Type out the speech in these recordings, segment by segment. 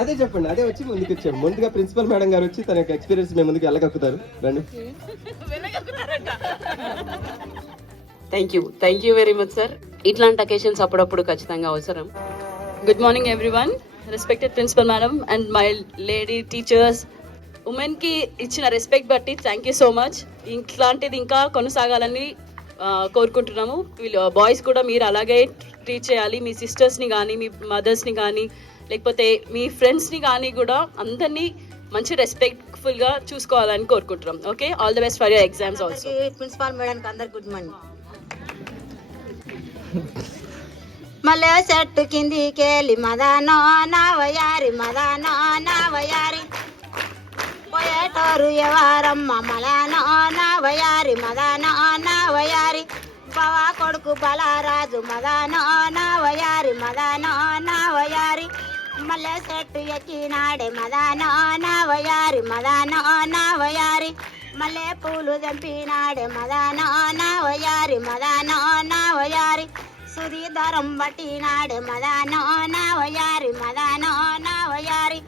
అదే చెప్పండి, అదే వచ్చి ముందుకు వచ్చాము. ముందుగా ప్రిన్సిపల్ మేడం గారు వచ్చి తన యొక్క ఎక్స్పీరియన్స్ మేము ముందుకు వెళ్ళగక్కుతారు. రండి. Thank you very much sir. ఇట్లాంటి అకేషన్స్ అప్పుడప్పుడు ఖచ్చితంగా అవసరం. Good morning everyone, respected principal madam and my lady teachers. ఉమెన్కి ఇచ్చిన రెస్పెక్ట్ బట్టి థ్యాంక్ యూ సో మచ్. ఇట్లాంటిది ఇంకా కొనసాగాలని కోరుకుంటున్నాము. వీళ్ళు బాయ్స్ కూడా మీరు అలాగే ట్రీట్ చేయాలి. మీ సిస్టర్స్ని కానీ, మీ మదర్స్ని కానీ, లేకపోతే మీ ఫ్రెండ్స్ని కానీ కూడా అందరినీ మంచి రెస్పెక్ట్ఫుల్గా చూసుకోవాలని కోరుకుంటున్నాం. Okay, all the best for your exams also. Principal madam అందరు గుడ్ మార్నింగ్. మళ్ళీ చెట్టు కిందికెళ్ళి మదానో నా వయారి, మదానో నా వయారి, పోయేటోరు ఎవరమ్మ మలానో నా వయారి, మదానో నా వయారి, బావా కొడుకు బలరాజు మదానో నా వయారి, మదానో నా వయారి, మళ్ళీ చెట్టు ఎక్కినాడే మదానో నా వయారి, మదానో నా వయారి, మళ్ళీ పూలు తెంపినాడే మదానో నా వయారి, మదానో నా వయారి, సుది దరం పట్టినాడే మదానో నా వయారి, మదానో నా వయారి,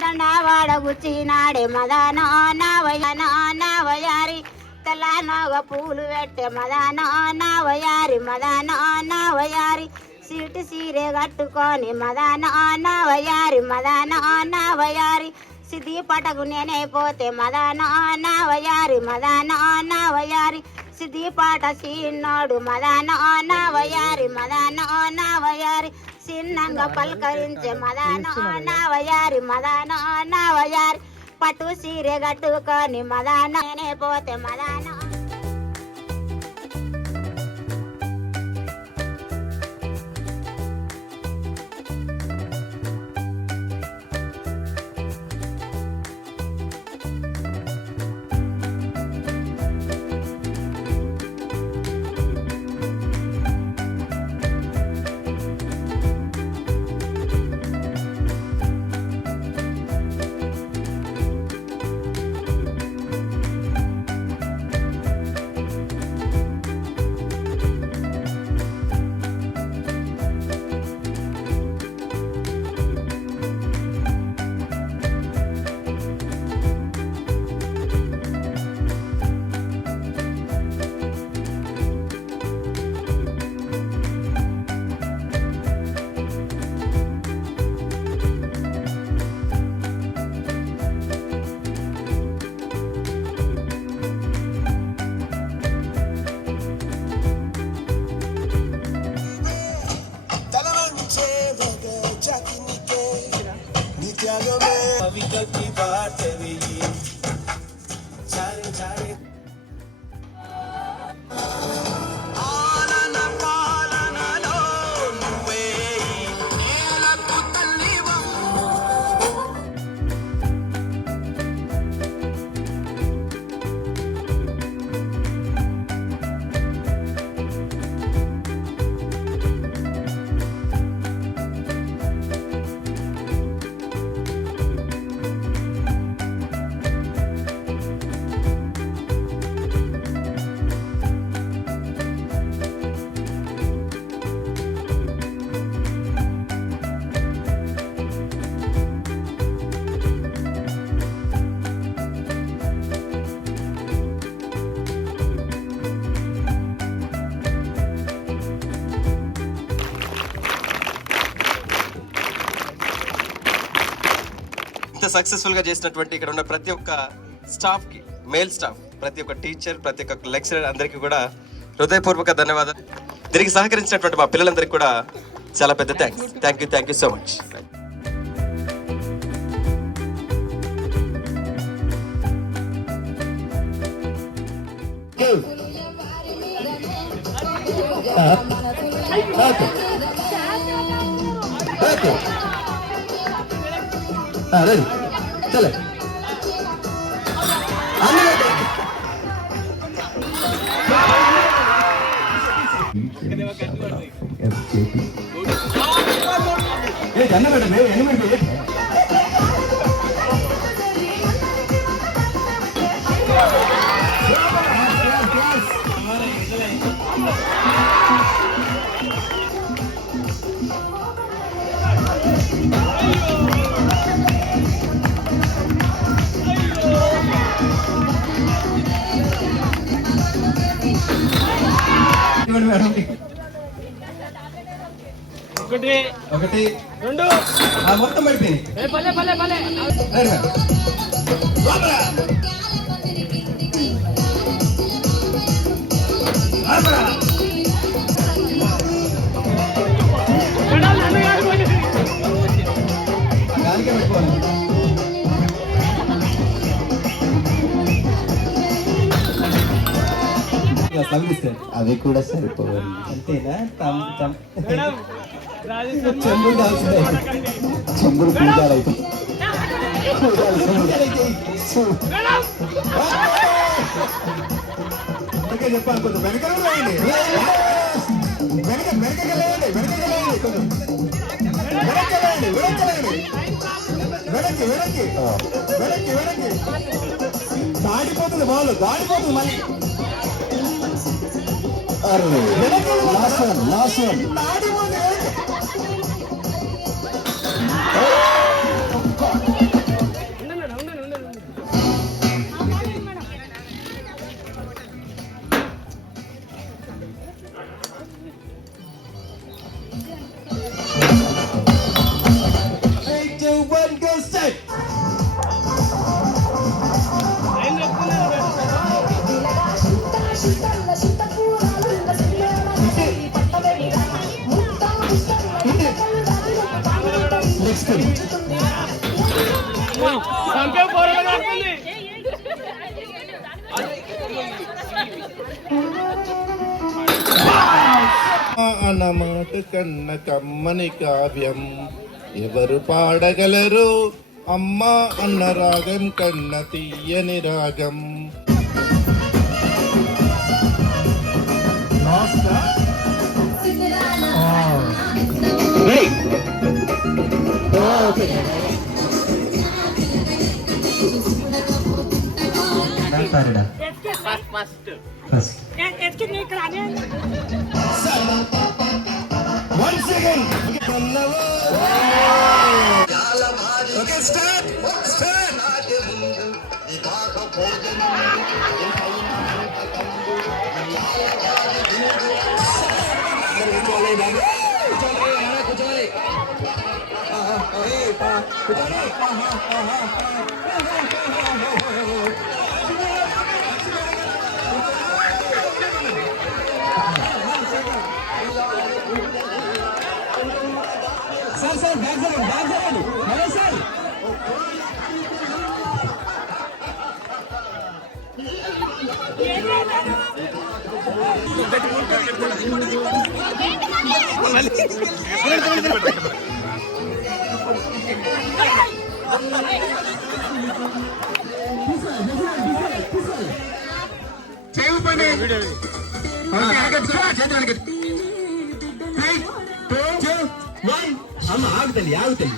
దండవాడ గుచ్చినాడే మదానో నా వయానో నా వయారి, తెల్లనోగ పూలు పెట్టే మదానో నా వయారి, మదానో నా వయారి, సీటు సీరే కట్టుకొని మదానో నా వయారి, మదానో నా వయారి, సిద్ధి పటకు నేనే పోతే మదానో నా వయారి, మదానో నా వయారి, సిద్ధి పాట సీన్నోడు మదానో నా వయారి, మదానో నా వయారి, చిన్నంగా పలకరించే మదానో నా వయారి, మదానో నా వయారి, పట్టు సీరే కట్టుకొని మదానో నేనే పోతే మదానో. సక్సెస్ఫుల్ గా చేసినటువంటి ఇక్కడ ఉన్న ప్రతి ఒక్క స్టాఫ్ కి, మేల్ స్టాఫ్, ప్రతి ఒక్క టీచర్, ప్రతి ఒక్క లెక్చరర్ అందరికీ కూడా హృదయపూర్వక ధన్యవాదాలు. దీనికి సహకరించినటువంటి మా పిల్లలందరికీ కూడా చాలా పెద్ద thanks. Thank you so much. चले ఇవ్వండి మేడం. ఒకటి రెండు మొత్తం పడిపోయింది. రండి మేడం. లోపల. లోపల. దానికే పెట్టుకోవాలి. అవి కూడా సరిపోవాలి. అంతేనా? చెంబులు కాల్చుతాయి. చెంబులు పూజాలు అయితే చెప్పాలి కొంచెం వెనకలు రాయండి. వెనకలేయండి. వెనక్కి దాడిపోతుంది బాల్, దాడిపోతుంది మళ్ళీ. లాస్ట్ వన్ అన్నమాట కన్న కమ్మని కావ్యం ఎవరు పాడగలరు, అమ్మా అన్న రాగం కన్న తీయని రాగం. Once again. Okay, start. Sir back జరగండి. Hello sir. చేయకండి. అమ్మ ఆగుతండి.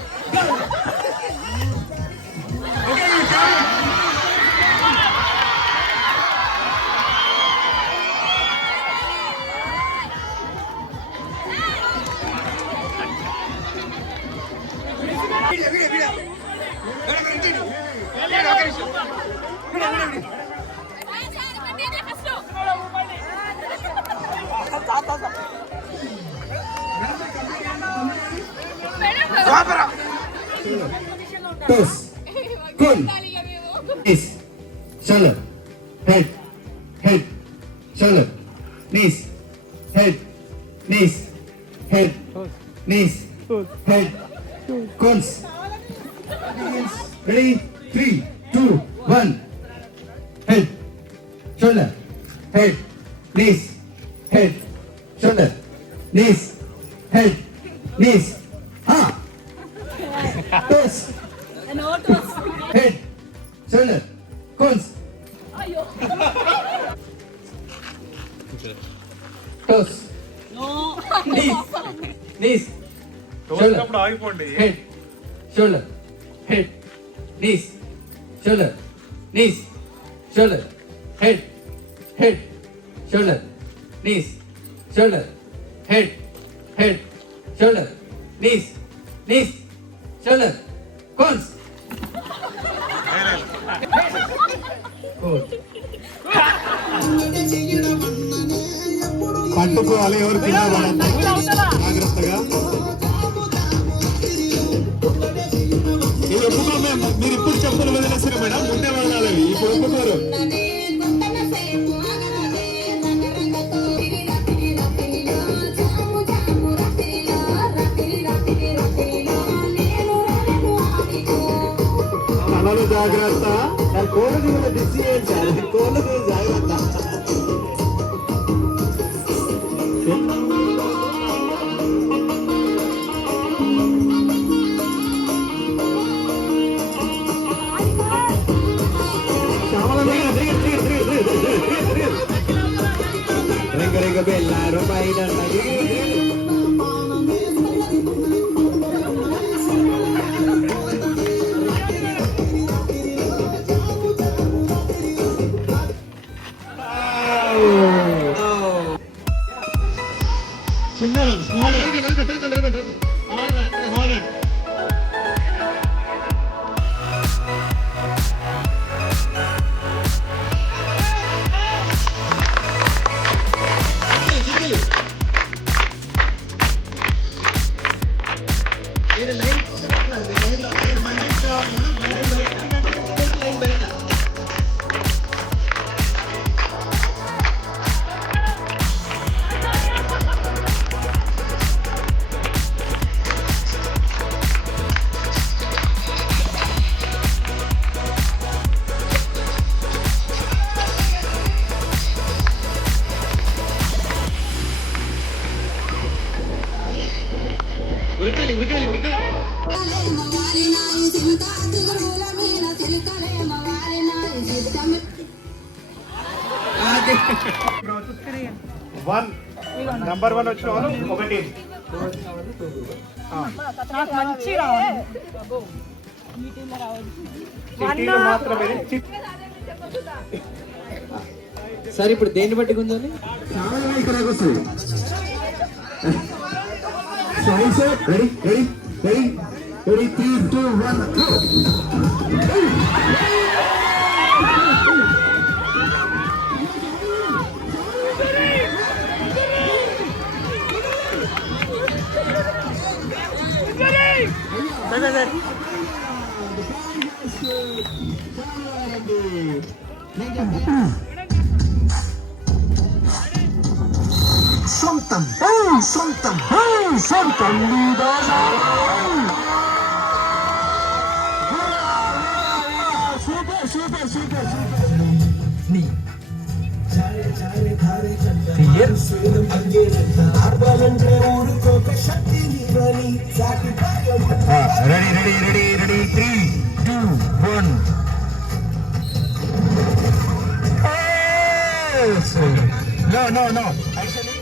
Toes, cone, knees, shoulder, head, shoulder, knees, head, head, cones. Ready? 3, 2, 1. Head, shoulder, head, knees, head, shoulder, knees, head, knees. Toes. Head, shoulder, cones. Toes. Knees, shoulder, head, shoulder, head, knees, shoulder, shoulder, head, shoulder, knees, shoulder, head, shoulder, knees, shoulder, cones. Good. పట్టుకోవాలి, ఎవరు కింద పడద్దు. జాగ్రత్తగా. ఇది ఒప్పుకో మీరు ఇప్పుడు చెప్పులు వదిలేసారు మేడం, ముందే వదలాలి, ఇప్పుడు ఒప్పుకోరు. అమలు జాగ్రత్త, కోళ్ళు దిగులు దిశ ఏంటి, కోళ్ళు జాగ్రత్త. Ringa bella, roba in number 1 వచ్చిన వాళ్ళు ఒకటి. సార్ ఇప్పుడు దేన్ని బట్టి ఉందని ready ready ready ready 3, 2, 1 go. Something leaders. Super. Ready. 3, 2, 1. No. Actually.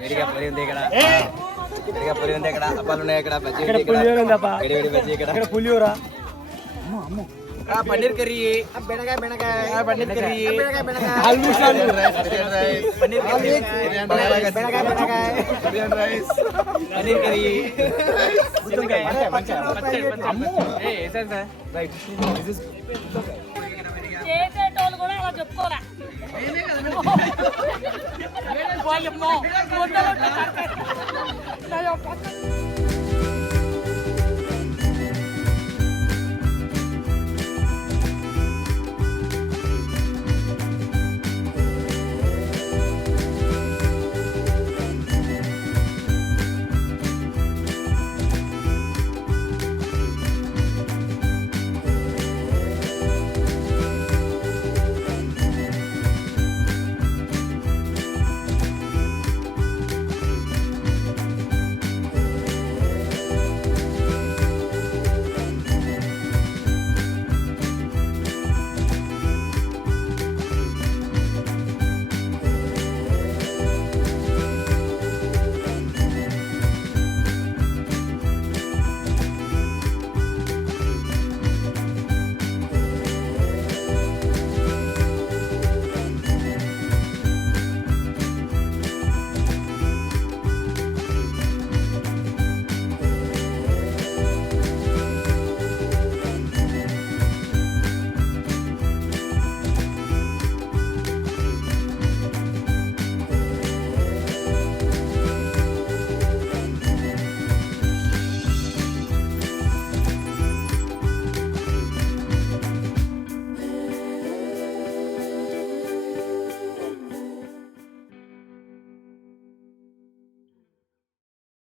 వేడిగా పొరి ఉంది ఇక్కడ. వేడిగా పొరి ఉంది ఇక్కడ. అప్పాలు ఉన్నాయి ఇక్కడ. బజ్జీ ఉంది ఇక్కడ. వేడి వేడి బజ్జీ ఇక్కడ. పులిహోర. పన్నీర్ కర్రీ. బెండకాయ బెండకాయ. పన్నీర్ కర్రీ. బెండకాయ బెండకాయ. Almost paneer curry. బెండకాయ బెండకాయ. Biryani rice. Paneer curry. Right. చేసేటోళ్ళు కూడా అలా చెప్పుకోరా పోయమ్మో